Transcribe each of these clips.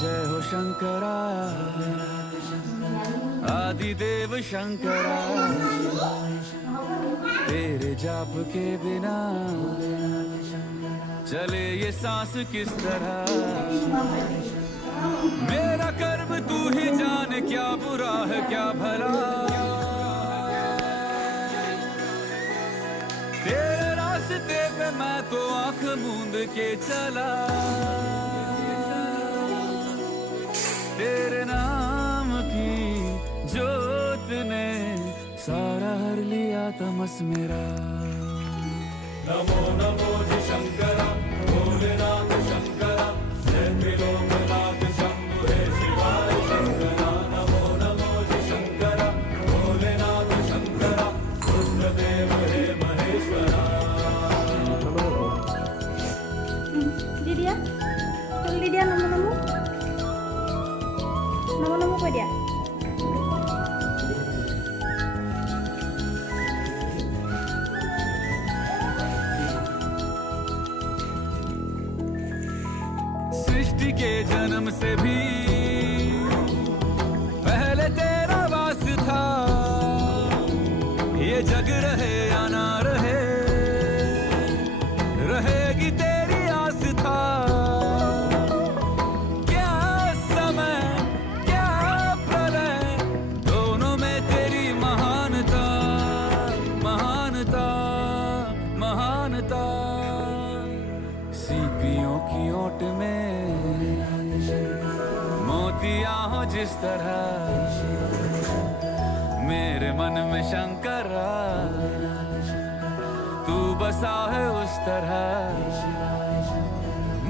जय हो शंकरा, आदिदेव शंकरा, तेरे जाप के बिना चले ये सांस किस तरह। मेरा कर्म तू ही जाने, क्या बुरा है क्या भला। तेरे रास्ते पे मैं तो आंख मूंद के चला, तेरे नाम की जोत ने सारा हर लिया तमस मेरा। नमो नमो जी शंकरा, भोलेनाथ शंकरा, जय त्रिलोकनाथ शंभु हे शिवाय शंकरा। नमो नमो जी शंकरा, भोलेनाथ शंकरा, रुद्रदेव हे Maheshwara. Lydia, Lydia namo namo কৈ দিয়া। सृष्टि के जन्म से भी पहले तेरा वास था, ये जग रहे या ना रहे, रहेगी तेरी आस था। क्या समय क्या प्रलय, दोनों में तेरी महानता महानता महानता। सीपियों की ओट में मोतिया हो जिस तरह, मेरे मन में शंकरा तू बसा है उस तरह।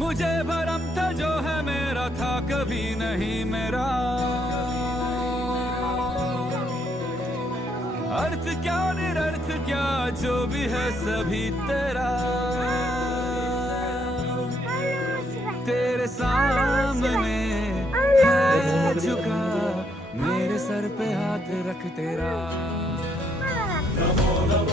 मुझे भरम था जो है मेरा था कभी नहीं मेरा। अर्थ क्या निरर्थ क्या जो भी है सभी तेरा। तेरे सामने है झुका, मेरे सर पे हाथ रख तेरा। नमो नमो